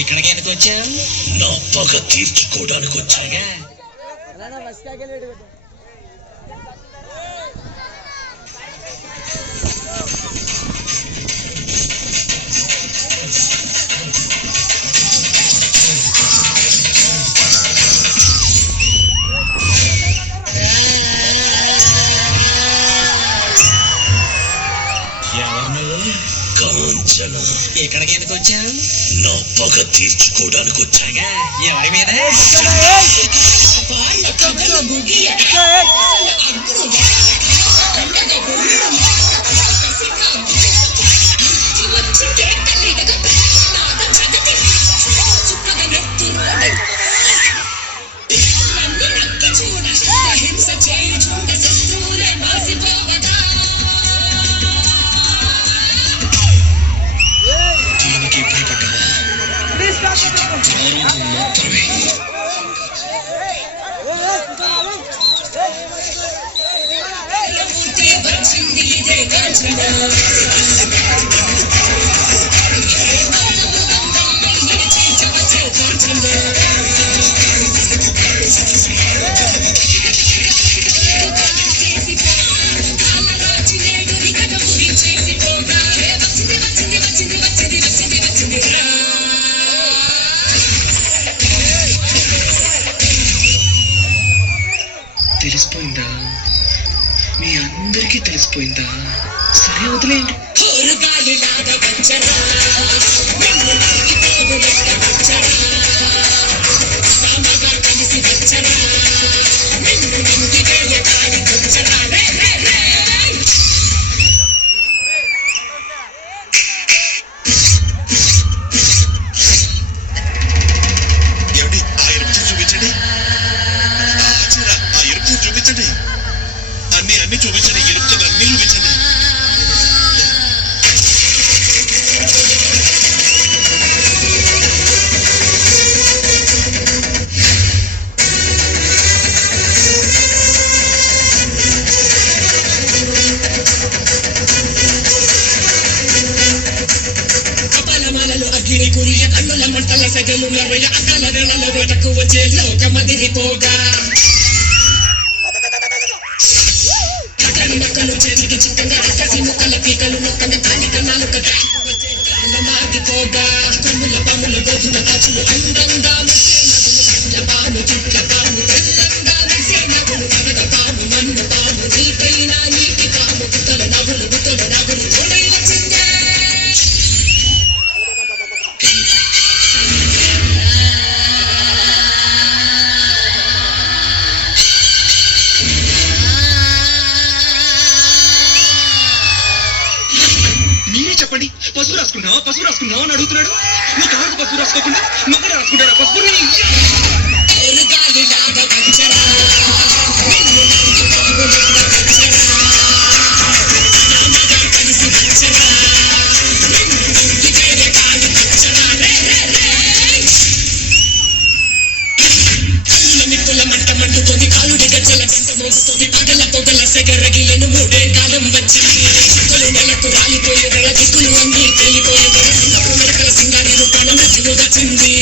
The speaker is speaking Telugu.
ఇక్కడికి ఎందుకు వచ్చావు? నా పగ తీర్చుకోవడానికి వచ్చాగా. కాంచన, ఇక్కడికి ఎందుకు వచ్చావు? నా పగ తీర్చుకోవడానికి వచ్చాగా. ఎవరి మీద? తెలిసిపోయిందా? మీ అందరికీ తెలిసిపోయిందా? సరే వదిలేయండి. అన్ని చూపించండి, ఎరుపులు అన్ని చూపించండి. అగ్ని కురియ కన్నుల మంటల సెగలు నరయ అకాల రణల వేటకు వచ్చే లోకమదిరిపోగా నక్కలు చేతికి చిత్తంగా కసి ముక్కల పీకలు నొక్కన కాని కన్నాలు మాగిపోగా కన్నుల పాముల గోధుమ కాచులు అందంగా పాము చుట్ల పాము తెల్లంగా మెసే నగులు పగడ పాము మన్ను పాము నీపైన నీటి పాము గుట్టల నగులు ఓడై వచ్చిందే. చెప్పండి, పసుపు రాసుకున్నావా అని అడుగుతున్నాడు. నువ్వు కాదు పసుపు రాసుకోకుండా మొక్కలు రాసుకుంటారా పసుపుని? మంట మండుతోంది కాలు గజ్జల గంట మోగుతోంది పగల పొగల సెగరగిలను మూడే కాలం వచ్చింది. నెలకు రాలిపోయే దిక్కులు అన్ని తేలిపోయే మెరకల సింగారి రూపాన మృత్యువు వచ్చింది.